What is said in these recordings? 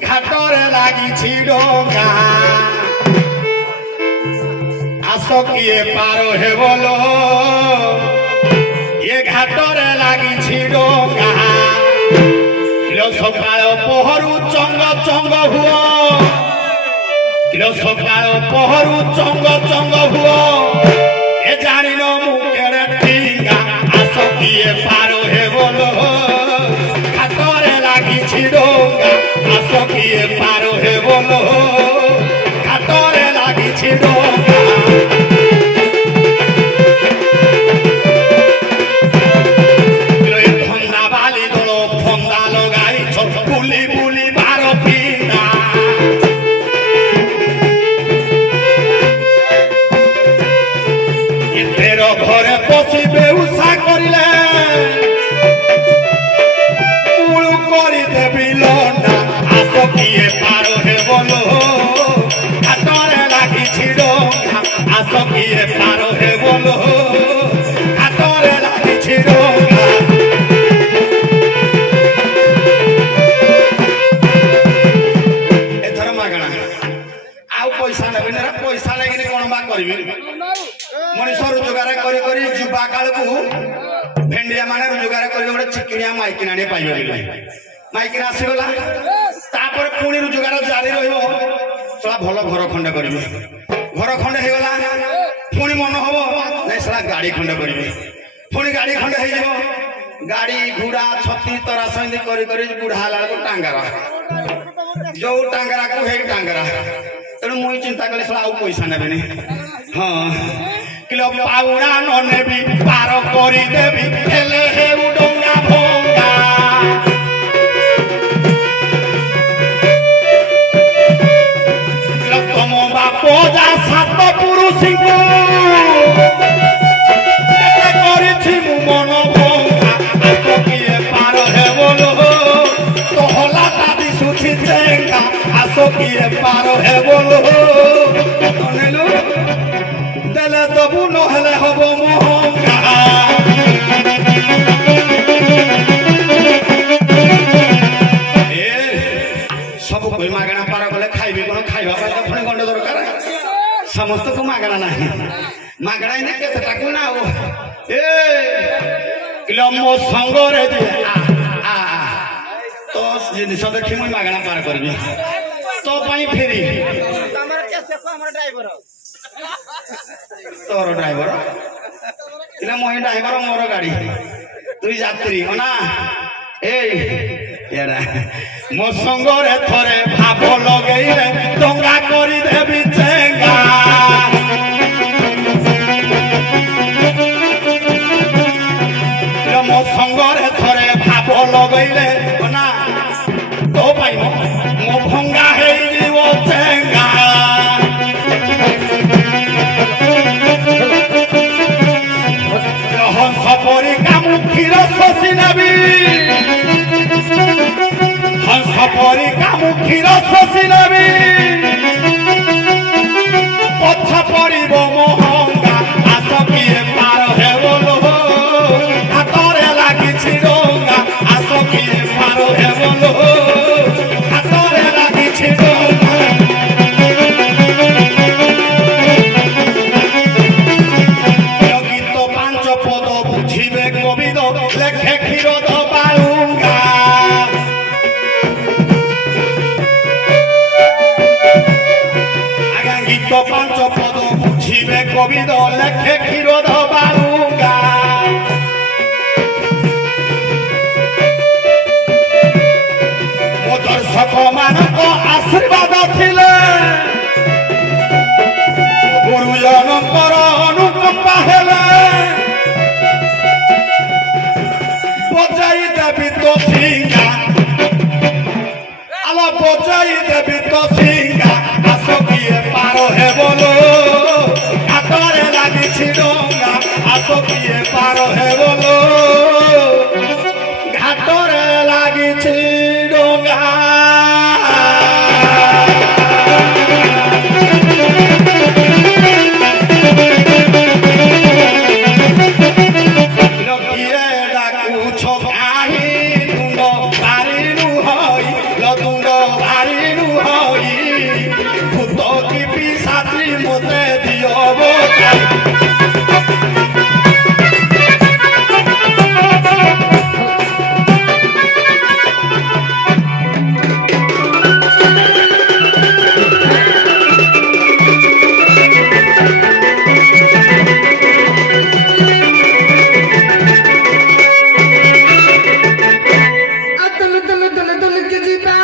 घाटरे लागी डोंगा आस किए पार हे बोलो ये घाटरे लागी डोंगा सकाल पहरु चंग चंग हुओ सकाल पहरु चंग चंग हुओ ये जानी नो मुकेरे ठिंगा आस किए पार हे बोलो डोंगा आस किए पार हे बोलो घाटरे लागी डोंगा धंदा बाली दल फंदा लगाई बुली बुली बार पिना तेर घरे पशि बेउसा करिले किए पार हे बोलो घाटरे लागी डोंगा आस किए पार हे बोलो घाटरे लागी डोंगा एथर मागणा आउ पैसा नेबे ना पैसा लागिने कोन बा करबी मनीष रोजगार करी करी जुबा काल को भेंडिया माने रोजगार करी गोटे चिकिनिया माइकिना ने पाइबे माइकिना आसीगला तापर पुणी रोजगार जारी रहिबो सला भलो घर खंड करिबे घर खंड हेगला पुणी मन हबो नै सला गाड़ी खंड करिबे पुणी गाड़ी खंड हे जिवो गाड़ी घोड़ा छत्ती तरा संदी करी करी बुढ़ा लाल को टांगरा जो टांगरा को हे टांगरा तनु मुई चिंता कले सला आउ पैसा नेबे ने हां किलो पाउना न नेबी पार करी देबी हेले हे उडोंगा भोंगा पूजा सात पुरुषी को मन भंगा आस किए पार हे बोलो तोहला दादी सुखी चेंगा आस किए पार हे बोलो देले तबु नहले हब महंगा सब कोई मागणा पार गले खाइबे कोन खाइबा पुणी गंड दरकार समस्त को मागणा नाही मागणा ने केते टाकू ना ए किलो मो संग रे आ तो जिनिस देखि मुई मागणा पार करबी तो पई फेरी हमर के सेको हमर ड्राइवर तोर ड्राइवर इला मोहि ड्राइवर मोर गाड़ी तू यात्री हो ना ए यारा मो संग रे थरे भाव लगेइले डोंगा करी देबी चेंगा मो संग रे थरे भाव लगेइले ना तो पाई मो भंगा हे जीवो चेंगा हंस परी कामुखीर शशि नेबी हंस परी कामुखीर शशि नेबी पछ पड़ब महंगा आस किए पार हे बोलो घाटरे लागी डोंगा आस किए पार हे बोलो घाटरे लागी डोंगा गीत पांच पद बुझिबे कविद लेखे क्षीरोद बालुंगा गीत पांच पद बुझिबे कविद लेखे क्षीरोद बालुंगा मो दर्शक मानक आशीर्वाद थिले गुरुजनकर अनुकंपा हेले बजाई देवी तो सिंगा आलो बजाई देवी तो सिंगा आस किए पार हे बोलो घाटरे लागी डोंगा आस किए पार हे बोलो घाटरे लागी डोंगा किए डाकू छो आही तुंग पारी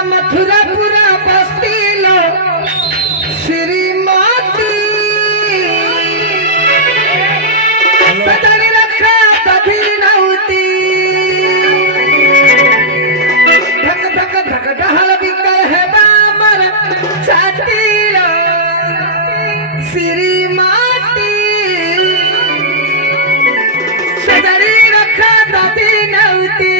मथुरापुरा बस्ती लो श्रीमती सजनी रखा तभी नौती धक धक धक डहल बिकल है बामर छाती लो श्रीमती सजनी रखा तभी नौती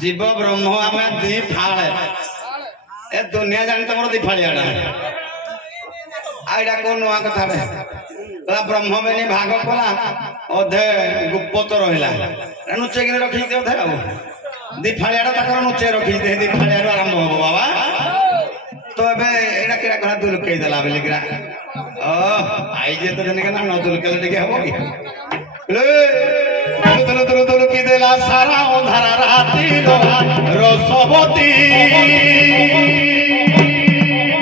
जीव ब्रह्म आम दी फाड़े ए दुनिया जानी तुम दी फाड़ियाड़ा आईडा को नुआ कथा कहला ब्रह्म बेनी भाग कला अधे गुप्त रहिला नुचे कि रखी दे अधे आ दी फाड़ियाड़ा तकर नुचे रखी दे दी फाड़ियाड़ा आरंभ हो बाबा तो एबे एडा केरा करा दुलके देला बेलिकरा ओ आई जे तो जने ना न दुलके टिके हबो की ले दुल की देला सारा अंधारा राती रसवती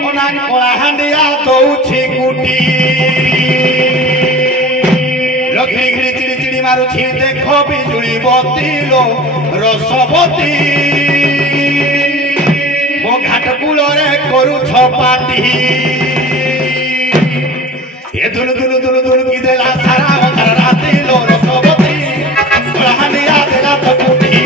ओना कोला हांडिया दउछि गुटी लखनी घिड़ी चिड़ी चिड़ी मारुछि देखो बिजुली बती लो रसवती मो घाट कूलरे करू छपाटी ए दुल की देला सारा अंधारा राती लो रसवती कोला हांडिया देला तो गुटी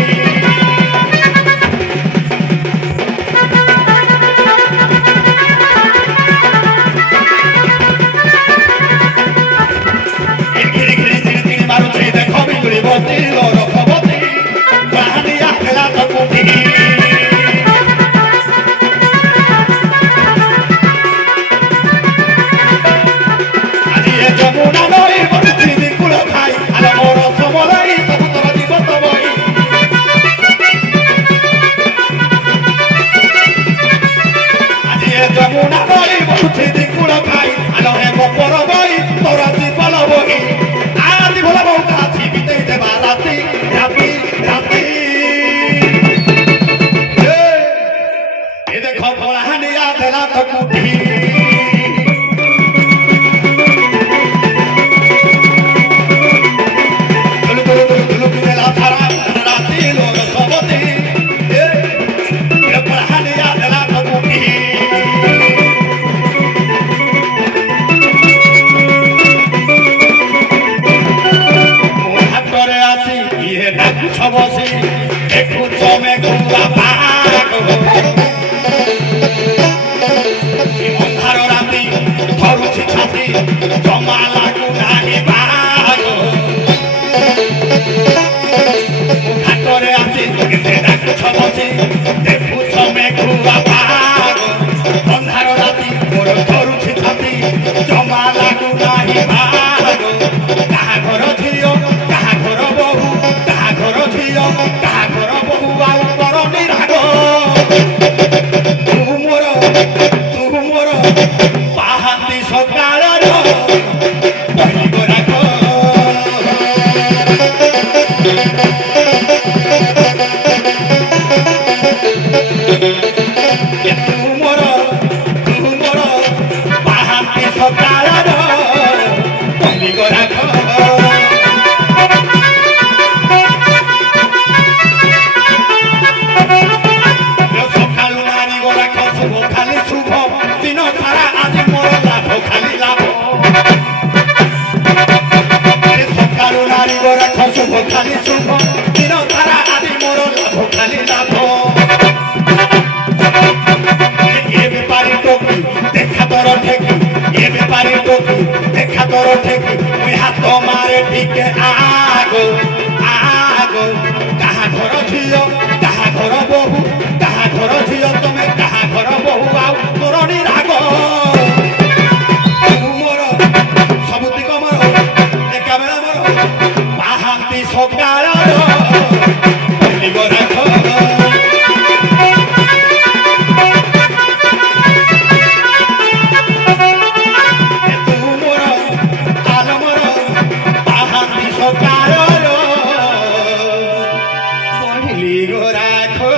राखो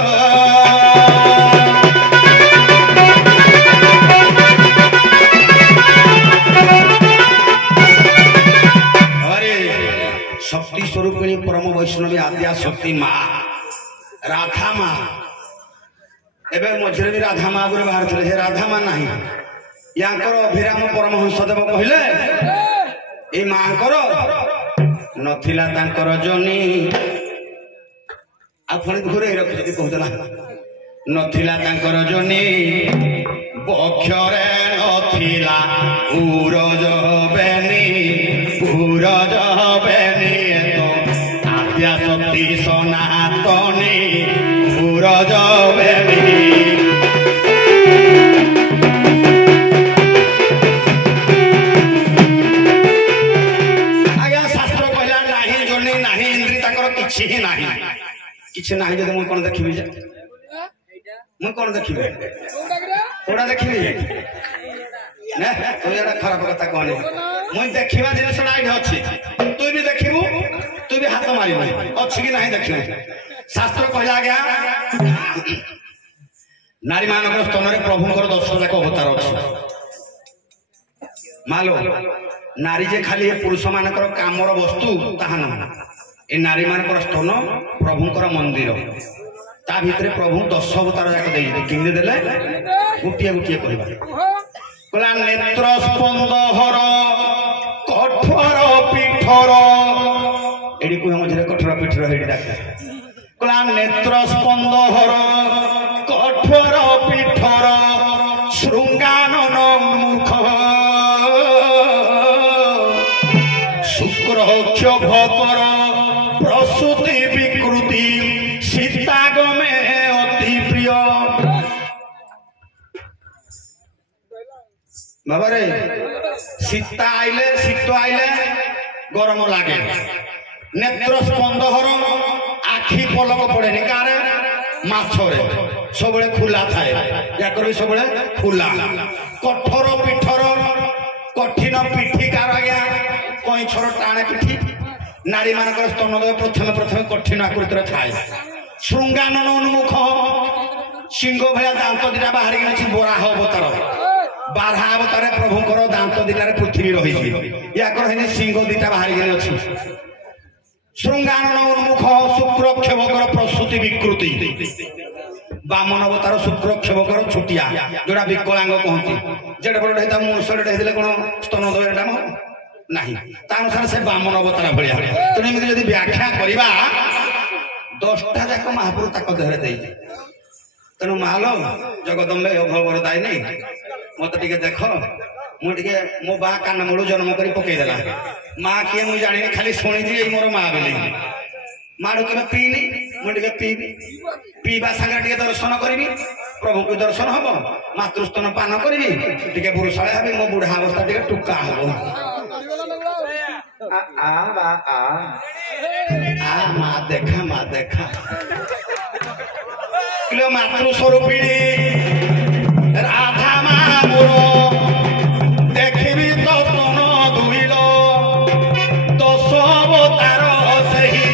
सती माँ राधा माँ एबे मझे भी राधा माँ गुरे बाहर थे राधा माँ नहीं याकर अभिराम परमहंस देव कहले ए माँ कर नथिला तांकर जनी आपण घुरे रखि कहतला नथिला तांकर जनी बक्षरे नथिला उरज बेनी तो आद्या शक्ति सनातनी उरज बेनी किछि नाही किछि नाही जदि मुई कोन देखिबी जे मुई कोन देखिबी कोडा देखिबी ने तो यार खराब कथा कहले मुई देखिबा जिनिस नाही अछि तू भी देखिबू तू भी हाथ मारिबू अछि कि नाही देखिबू शास्त्र कहला गया नारी मानकर स्तन रे प्रभुंकर 10 जाक अवतार अछि मालो नारी जे खाली पुरुष मानकर कामर वस्तु ताहा न ए नारी मानकर स्तन प्रभुंकर मंदिर ता भितरे प्रभु 10 अवतार जाक देई किंदे देले गुटिया गुटिया कहबा कला नेत्र स्पंद हर कठोर पीठर एडी को मझरे कठोर पीठर हेडी डाके कला नेत्र स्पंद हर कठोर पीठर शृंगानन मुख शुक्र क्षोभकर प्रसूति विकृति सीतागमे अति प्रिय बाबा रे सीता आइले गरम लागे नेत्र स्पंदहर आखि पलक पड़े कारे माछरे सब खुला थाए याकर भी सब खुला कठोर पीठर कठिन पिठी कार आज्ञा कई छर टाणे पिठी नारी मानकर स्तनदय प्रथम प्रथम कठिन आकृतिर थाए शृंगानन उन्मुख सिंह भया दांत दिटा बाहर कि बराह अवतार बारहा अवतार प्रभुंकर दांत दिटारे पृथ्वी रही याकर हेने सिंह दिटा बाहर कि अछि शृंगानन उन्मुख शुक्र क्षोभकर प्रसूति विकृति बामन अवतार शुक्र क्षोभकर छुटिया जोड़ा विकलांग कहती जेड बड़ हेता मुसड़े हेदिले कोन स्तनदय डाम नहीं अनुसार से बामन अवतार भाया तेणु एमती जब व्याख्या करवा 10टा जाक महाप्रभु ताक देहरे दे तेणु मालो जगदम्बे अभवरदाय नहीं मत टे देख मुझे मो बा कान मूल जन्म कर पकईदेला माँ किए मुझे जानी खाली शुणी मोर माँ बोली माँ के पीनी मुझे पीबी पीवा सागर दर्शन करी प्रभु को दर्शन हम मातृस्तन पान करी टे पुरुषाला हे मो बुढ़ा अवस्था टे टुका हम माँ देखा किलो मातृ स्वरूपिणी राधा माँ मोर देखी तो स्तन दुहिल 10 अवतार सही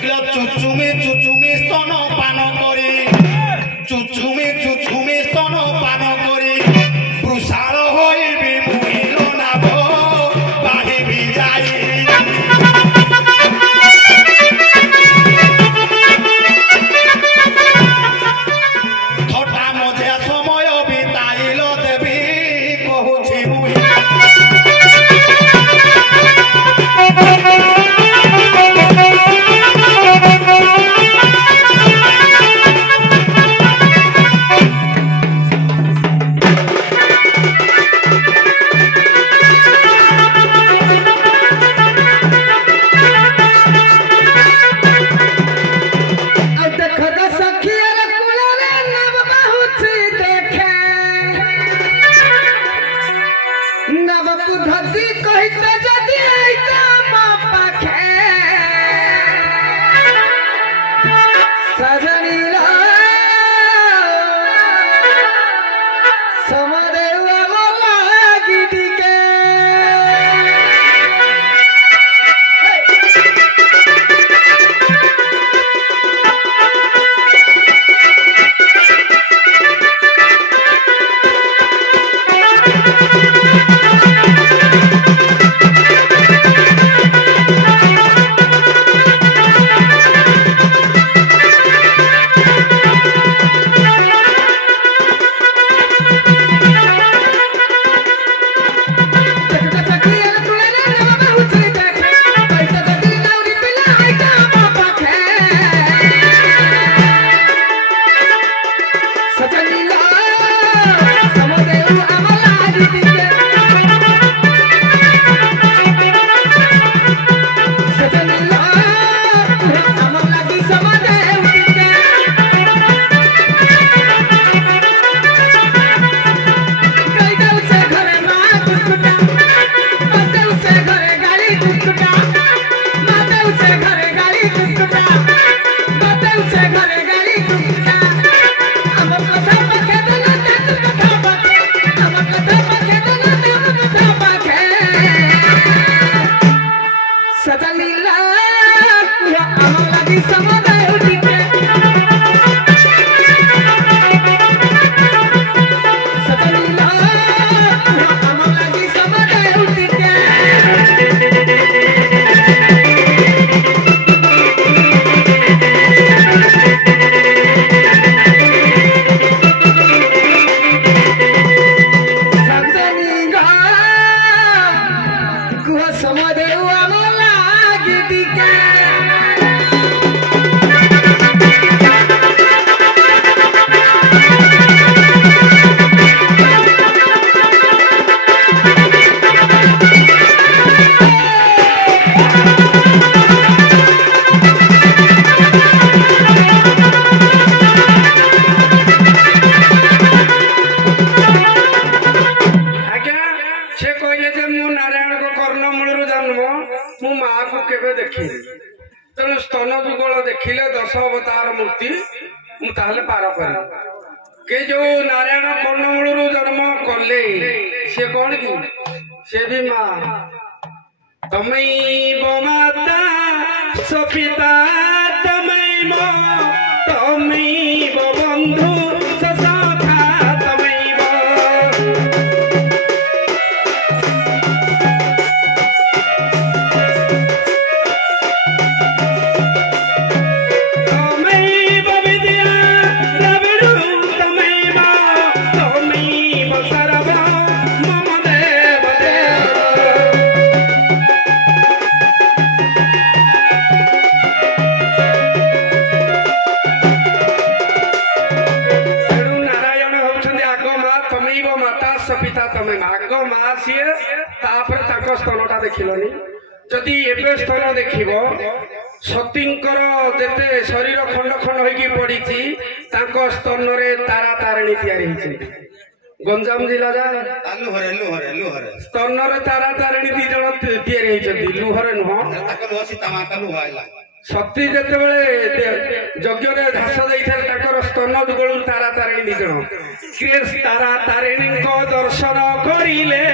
किलो चुचुमी स्तन पान करी चुचुमी स्तन पान करी वृषाल होइबी मुहिल नाभ बाहिबी जाई ସମଦେଉ ଆମ ଲାଗି ଟିକେ ସଜନୀଲ ଆମ ଲାଗି ସମଦେଉ ଟିକେ ଗାଇ ଦେଉଛେ ଘରେ ମା କୁକୁଟା ମା ଦେଉଛେ ଘରେ ଗାଳି କୁକୁଟା ମା ଦେଉଛେ ଘରେ ଗାଳି କୁକୁଟା ମା ଦେଉଛେ ଘରେ ଗାଳି କୁକୁଟା ଆମ କଥା ପାଖେ ଦେଲେ ତାକୁ କଥା ପାଖେ ଆମ କଥା ପାଖେ ଦେଲେ ତାକୁ କଥା ପାଖେ ସଜନୀଲ ଆମ ଲାଗି ସମଦେଉ ଟିକେ ସଜନୀଲ ଆମ ଲାଗି ସମଦେଉ ଟିକେ ସଜନୀଲ କୁହ ସମଦେଉ ଆମ ଲାଗି ଟିକେ ଆଜ୍ଞା ସେ କହିଲେ ଯେ ମୁଁ ନାରାୟଣଙ୍କ କର୍ଣ୍ଣ ମୂଳରୁ ଜନ୍ମ ମୁଁ ମାଆକୁ କେବେ ଦେଖିନି ତେଣୁ ସ୍ତନ ଯୁଗଳ ଦେଖିଲେ 10 ଅବତାର ମୂର୍ତ୍ତି ମୁଁ ତାହେଲେ ପାର କରିବି କେ ଯୋଉ ନାରାୟଣ କର୍ଣ୍ଣ ମୂଳରୁ ଜନ୍ମ କଲେ ସେ କଣ କି ସେ ବି ମା ତମୈବ ମାତା ସପିତା ତମୈବ ତମୈବ ବନ୍ଧୁ ସଖା ତମୈବ तमैव विद्या द्रविडो तमैव तमैव सर्वं मम देव देव ତେଣୁ ନାରାୟଣ ହେଉଛନ୍ତି ଆଗ ମା ତମୈବ ମାତା ସପିତା ତମୈବ ଆଗ ମା ସିଏ ତାପରେ ତାଙ୍କ ସ୍ତନଟା ଦେଖିଲନି ଯଦି ଏବେ ସ୍ତନ ଦେଖିବ ସତୀଙ୍କର ଯେତେ ଶରୀର ଖଣ୍ଡ ଖଣ୍ଡ ହେଇକି ପଡିଛି ତାଙ୍କ ସ୍ତନରେ ତାରା ତାରିଣୀ ତିଆରି ହେଇଛନ୍ତି ଗଞ୍ଜାମ ଜିଲ୍ଲା ଲୁହରେ ଲୁହରେ ଲୁହରେ ସ୍ତନରେ ତାରା ତାରିଣୀ 2 ଜଣ ତିଆରି ହେଇଛନ୍ତି ଲୁହରେ ନୁହଁ ତାକୁ ଲୁହ ସୀତା ମାତା ଲୁହ ଆଇଲା ସତୀ ଯେତେବେଳେ ଯଜ୍ଞରେ ଘାସ ଦେଇଥିଲେ ତାଙ୍କର ସ୍ତନ ଯୁଗଳୁ ତାରା ତାରିଣୀ 2 ଜଣ କିଏ ତାରା ତାରିଣୀଙ୍କ ଦର୍ଶନ କରିଲେ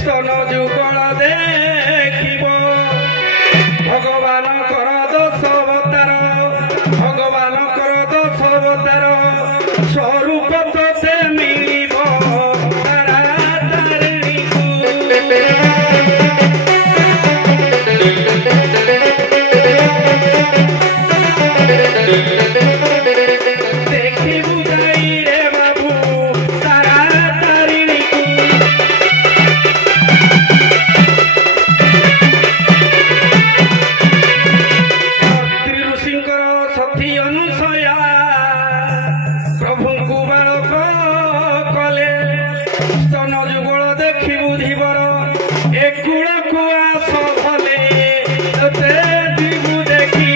ସ୍ତନ ଯୁଗଳ ଦେଖିବ ଭଗବାନଙ୍କର 10 ଅବତାର ଭଗବାନଙ୍କର 10 ଅବତାର ସ୍ୱରୂପ ତୋତେ ମିଳିବ ତାରା ତାରିଣୀକୁ ଦେଖିବୁ ଯାଇ ରେ ବାବୁ ତାରା ତାରିଣୀକୁ ଅତ୍ରି ଋଷିଙ୍କର ସତୀ ଅନୁସୟା ପ୍ରଭୁଙ୍କୁ ବାଳକ କଲେ ସ୍ତନ ଯୁଗଳ ଦେଖିବୁ ଧୀବର ଏ କୂଳକୁ ଆସ ଭଲେ ତୋତେ ଯିବୁ ଦେଖି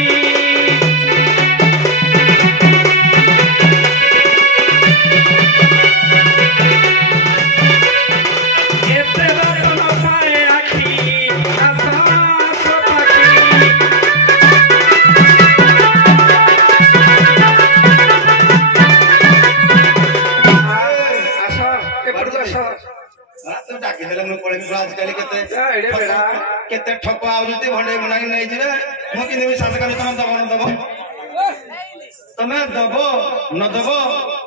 ଏତେ ଦର୍ଶନ ପାଏ ଆଖି ଆସ ଆସ ପାଖି ଆସ ଏପଟକୁ ଆସ ତୁ ଡାକିଦେଲେ ମୁଁ ପଳେଇବି ଆଜିକାଲି ଏଡେ ବେଡା। କେତେ ଠକ ଆଉଛନ୍ତି ଭଣ୍ଡେଇ ଭଣ୍ଡାକି ନେଇଯିବେ ମୁଁ କିନ୍ତୁ ବିଶ୍ୱାସ କଲି ତମେ ଦବ ନ ଦବ ତମେ ଦବ ନ ଦବ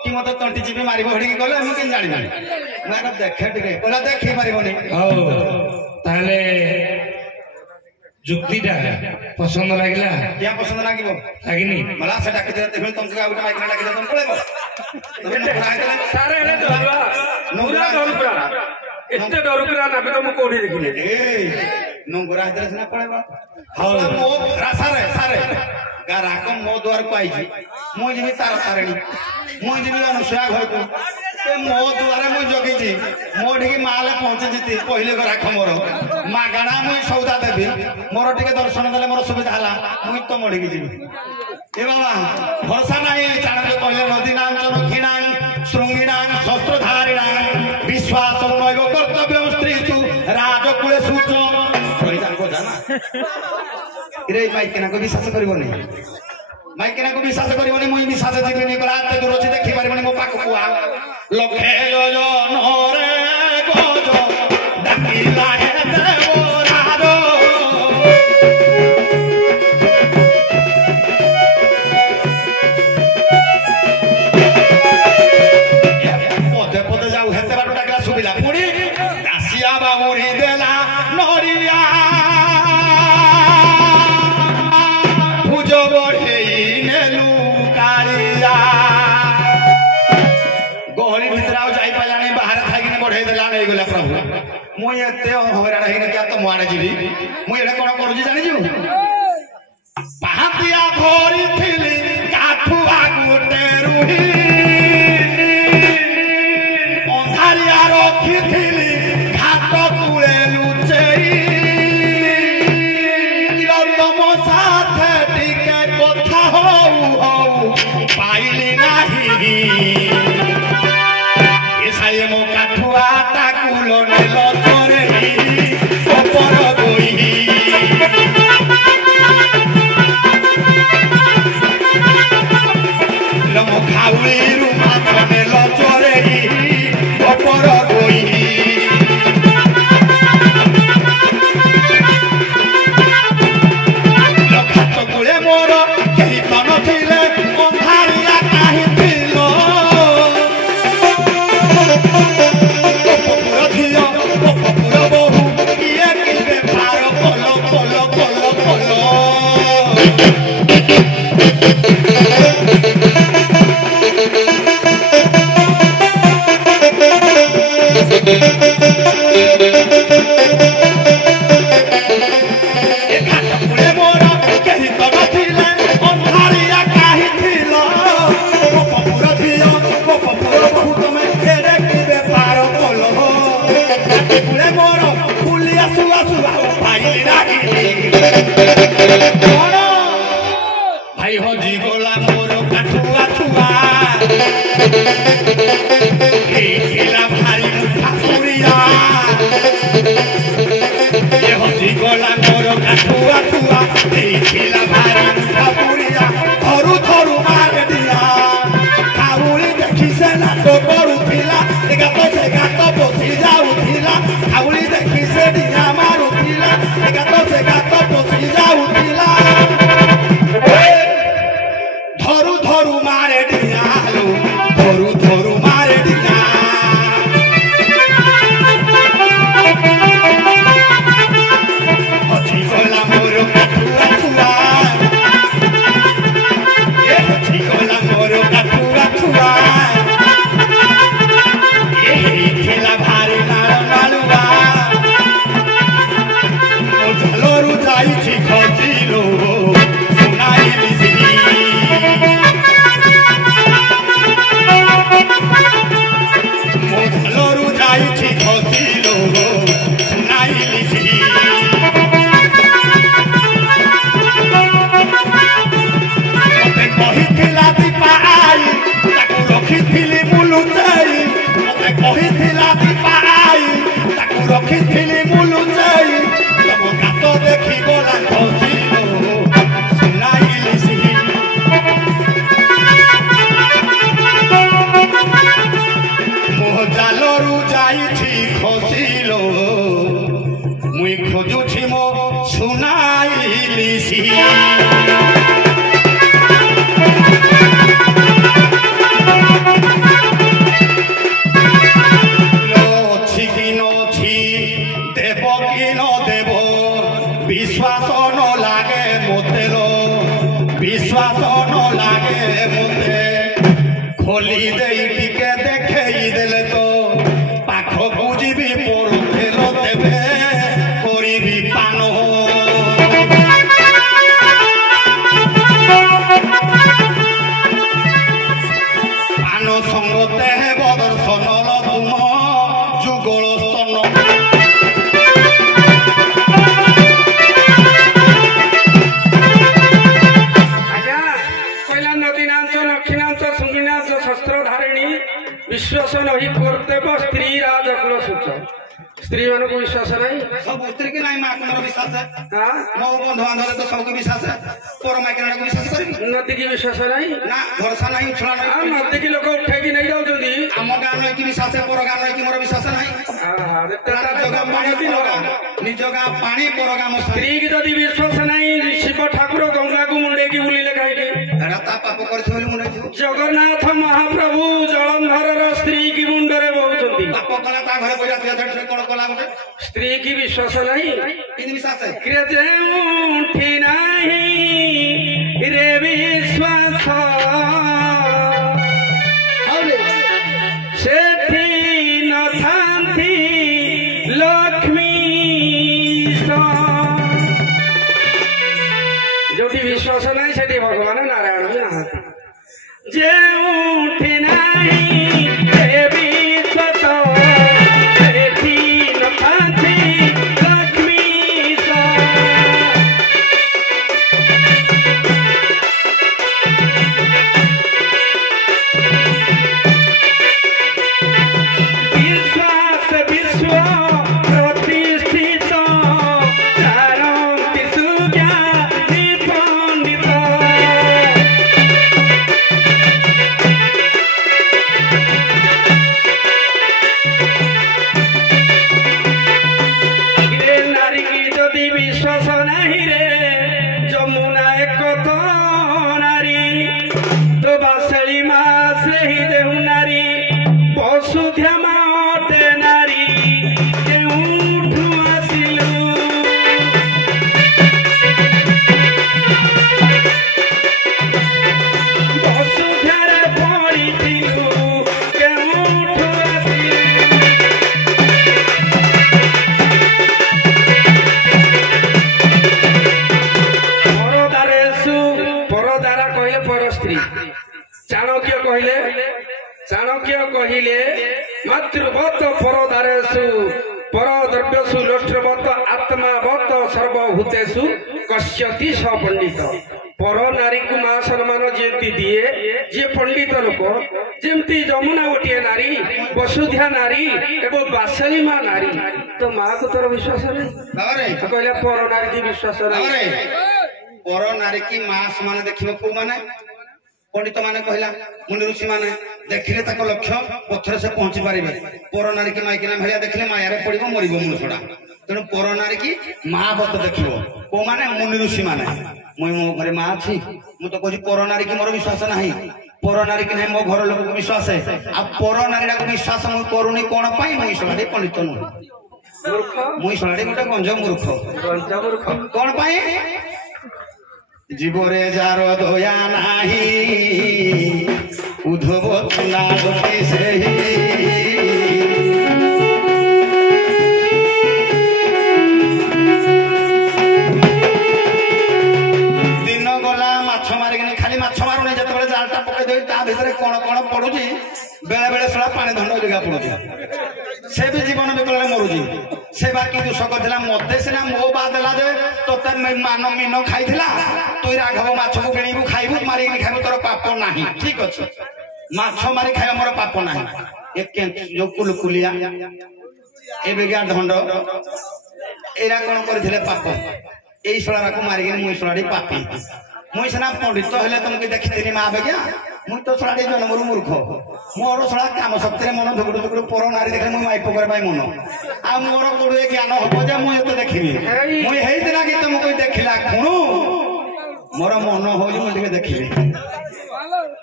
କି ମତେ ତଣ୍ଟି ଚିପି ମାରିବ ହେଡିକି ଗଲେ ମୁଁ କେମିତି ଜାଣିବି ମୁଁ ଆଗ ଦେଖେ ଟିକେ କହିଲା ଦେଖେଇ ପାରିବନି ହଉ ତାହେଲେ ଯୁକ୍ତିଟା ପସନ୍ଦ ଲାଗିଲା କିଆ ପସନ୍ଦ ଲାଗିବ ଲାଗିନି मला से डाकिदेला ते तुमको आउट माइक ना डाकिदेला तुम पळेबो तमे पुरा आइतला ସାରେ ଏଡେ ଡରୁଆ ପୁରା ଡରୁକୁରା ଏତେ ଡରୁକୁରା ନାବେ ତ ମୁଁ କୋଉଠି ଦେଖିନି ए नंगुरा हितरे सिना पळेबो हाउ मो सारे सारे गाराक मो द्वार को आइजी मो जिमी तार तारणी मो जिमी अनुसया घर को मो द्वारा मुझे जगी मोटी माले पहुंची पहले ग्राहक मोर मागणा मुई सौदा देवी मोर टे दर्शन देले मोर सुविधा है मुई तो मोड़ी जी ए बाबा भरोसा नहीं चाणक्य कहले नदीनांचन घृणां श्रृंगिणां शस्त्रधारिणां विश्वास नैव कर्तव्य स्त्रीषु राजकुलेषु च कहि जानको जाना रे माइकेना को विश्वास करबोनी माइकेना को विश्वास करबोनी मुई विश्वास जीवनी कला ते दूर अछि देखि पारिबोनी मो पाक कुआ लखे योजन रे गज डाकिला हे देवरारो पदे पदे जाऊ हेते बाटो डाकला सुबिला पुणी दासिया बाबुरी देला नरिया मुई एते हराण हेने क्या तो मुआडे जीवी मुई एडे कोन करूजी जानि छु पाहतिया धरी थिली काठुआ गोटे रुही अंधारिया रखी थिली घाट कुळे लुचेई तम साथे टिके कथा हौ हौ पाइली नाही एसाये मो काठुआ ताकुलो नेलो चोरेई ओपर गोई लमो खाउली रुमा नेलो चोरेई ओपर गोई लखात कुळे मोर केही तन थिले अंधारिया काहे थिलो भाई हो जी गोला मोर काठुआ छुआ खेला भारी ठाकुरिया ये हो जी गोला मोर काठुआ छुआ खेला भारी ठाकुरिया थरु थरु मार दिया खाउली देखि से नाटो करूथिला गात से गात बसी जाउथिला खाउली देखि से दिया मारुथिला गात से गात बसी जाउथिला धरु धरु मारे डियालो धरु धरु मारे डिया हथी गला मोर काठुआ छुआ ए हथी गला मोर काठुआ छुआ ए खेला भारी नाल नालुआ ओ झलोरु जाई छी खसिलो सुनाइली सी मोझलोरु जाई छी खसिलो सुनाइली सी मते कहिथिला दीपा आई ताकू रखिथिली मुलुचाई मते कहिथिला दीपा आई ताकू रखिथिली मुलुचाई तब गात देखि गला खसिलो सुनाइली सी मोजालरू जाइछि खसिलो मुई खोजुछि मो सुनाइली सी लो छी कि नो छी করতে বদর্শন তুম যুগল স্তন विश्वास नहीं कर्तव्य स्त्री राजकुल सूच स्त्री मान को विश्वास नहीं सब स्त्री की नहीं माँ को विश्वास है हाँ मो बंधु बांधव तो सबको विश्वास है पर माँ को विश्वास करेगी नदी की विश्वास नहीं ना भरोसा नहीं उछला नहीं नदी की लोग उठे की नहीं जाऊँगी आम गाँव नहीं की विश्वास है पर गाँव नहीं की मोर विश्वास नहीं निज गाँव पानी पर गाँव स्त्री की जदि विश्वास नहीं शिव ठाकुर गंगा को मुंडे की बुलिले कहीं पाप कर जगन्नाथ महाप्रभु जलंधर स्त्री की मुंडरे बहुचंती पाप कला ता घरे पैसा दिया कौन कला स्त्री की विश्वास नहीं इन विश्वास है उठी नहीं रे विश्वास सेठी न थांती लक्ष्मी जोटी विश्वास नहीं सेठी भगवान नारायण भी नहाती जे उठी नहीं रे विश्वास सेठी न थांती लक्ष्मी विश्वास विश्व प्रतिष्ठित जानन्ति सुज्ञानी पंडित रे नारी की यदि विश्वास नहीं रे जमुना एक तो नारी तो बासली मास ही देहु नारी वसुध्या माते नारी केउठु आसिलु वसुध्यारे पड़िथिलु केउठु आसिलु परदारेषु परदारा कहले पर स्त्री चाणक्य कहले मातृवत परदारेषु परद्रव्यसु लोष्ट्रवत आत्मावत सर्वभूतेषु कस्यति स पंडित पर नारी को माँ सम्मान जेमती दिए जे पंडित लोक जेमती जमुना गोटे नारी वसुध्या नारी एवं बासली माँ नारी तो माँ को तोर विश्वास नहीं कहले पर नारी की विश्वास नहीं पर नारी की माँ समान देखिए को माने पंडित माने कहला मुनि ऋषि माने देखिले ताको लक्ष्य पत्थर से पहुंची पारिबे पर नारी की माइकिना भलिया देखिले मायारे पड़िबो मरिबो मनुष्यडा तेणु पर नारी की माँ बत देखिबो को माने मुनि ऋषि माने मुई मो घरे माँ अछि मु तो कहू पर नारी की मोर विश्वास नहीं पर नारी की नहीं मो घर लोक को विश्वास है आ पर नारी को विश्वास मु करूनी कोन पाई मुई सलाडी पंडित नु मुई सलाडी गोटे गंज मूर्ख कोन पाई जीवरे जार दया नाही उद्धव तुला गोटी सेही दिन गला माछ मारिकिनी खाली माछ मारुनी जतबेले जालटा पकई देई ता भितरे कोन कोन पडुची बेले बेले सला पानी धंड जगा पडुची से भी जीवन विकल मरुची से बाकी दोष करथिला मते सिना मो बादला दे तो त मान मीन खाइथिला तू राघव माछ को किणीबू खाइबू मारिकिनी खाइबू तोर पाप नाही ठीक अछि माछ मारी खाइबा मोर पाप नाही एक जो कुलकुलिया ए बेगा धंड एरा कोन करथिले पाप एई सळारा को मारिकिनी मुई सळाडी पापी मुई सिना पंडित हेले तुमके देखिथिनी मा बेगा मुई तो सळाडी जन्मरु मूर्ख मोर सळा काम शक्ति मन झुगुडु झुगुडु पर नारी देखले मुई माइप करे पाई मन आ मोर कोडे ज्ञान हबो जे मुई एतो देखिबी मुई हेइ दिना कि तुमको देखिला खुणु मोर मन होली मुई के देखिबी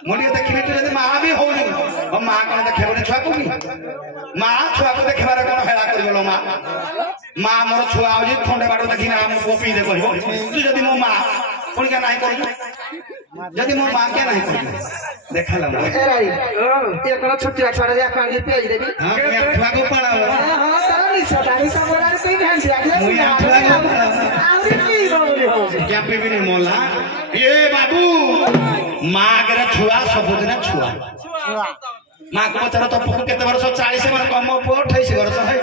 मुई देखिबी तू जदी मा भी होली ओ मा कोन देखबे छुआ को की मा छुआ को देखबार कोन हेला करबलो मा मा मोर छुआ होजी ठंडे बाडो देखिना हम कोपी दे कहबो तू जदी मो मा कोन के नाही करू जदी मो मा के नाही करू देखाला ए राई ए कोन छोटी छोड़ा जा कांगी पेज देबी हां मैं छुआ को पड़ा हां तारी सदाई सबरार कोई ध्यान दिया मुई छुआ को आउरी की बोली हो क्या पीबी नहीं मोला ए बाबू माँ के छुआ सबुदिन छुआ माँ को पचार तो पुक केते वर्ष 40 मन कम पुओ 28 वर्ष है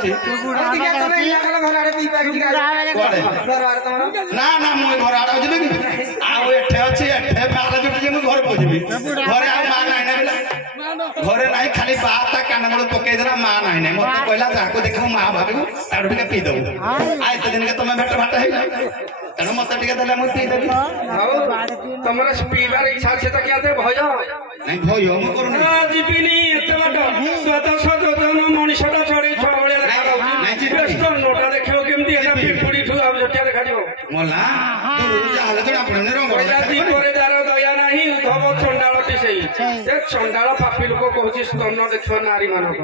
ना ना मु घर आड़ जिबे कि आ एठे अछि एठे मारा जुटी मु घर को जिबी घरे आ मां नाही ना घरे नाही खाली बात कान मुड़ पके देना मां नाही ना मते कहला जाको देखो मां भाबी ताडू के पी दऊ आ एते दिन के तमे भेट भाट है तने मते टिके देला मु पी देबी तमरा पीबार इच्छा से त क्या दे भय नहीं भय मु करू ना जीविनी एते बाट स्वत सजन मनुष्यटा चढ़ी छबळे नहीं जीविनी। व्यस्त नोटा देखियो केमती एटा पिपुडी ठु अब जटिया देखा दियो मोला दूर जाहले जणा पड़ने रंग प्रजाति करे दार दया नाही उद्धव चंडाळटी सेई से चंडाळ पापी लोक कहूची स्तन देखियो नारी मानक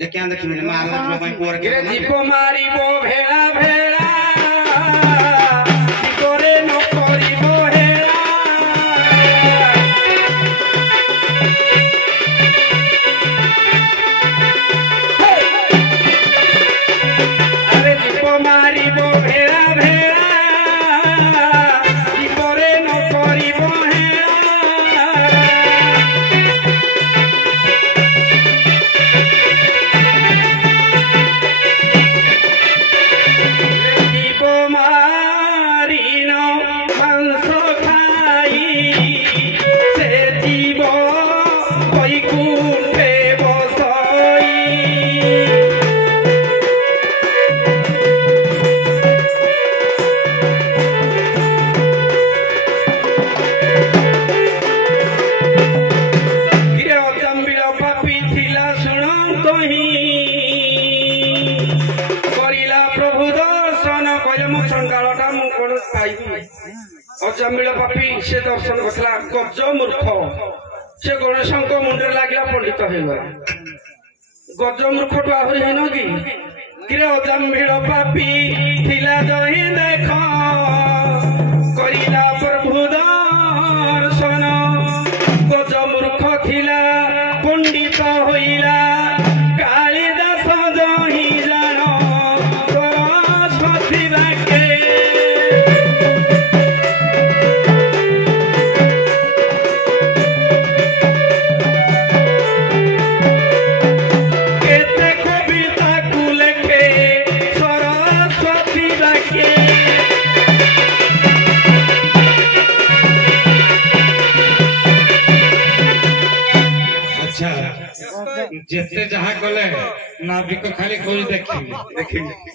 देखिया देखि मार देखियो पई पोर के दीप मारिबो भेळा भेळा करे न करिबो हेळा अरे दीप मारिबो भेळा भेळा करे न करिबो हेळा दीप मारिन मांस खाई से जीव वैकुंठे बसई गिरे अचम्बिल पापी थिला शुणन्तहि करिला प्रभु दर्शन कहले मो चंडालटा मु कोन पाइबी अचम्बिल पापी से दर्शन करला गज मूर्ख से गणेशଙ୍କ मुंडे लागिला पंडित हेगला गज मूर्खटू आहुरी हेन कि गिरे अचम्बिल पापी थिला जहि देख करिला प्रभु दर्शन गज मूर्ख थिला पंडित होइला कालिदास जहि जान सरस्वती बाके केते कविता कुलेके सरस्वती बाके अच्छा जेते जहाँ गले नाविक खाली कोई देखी देखि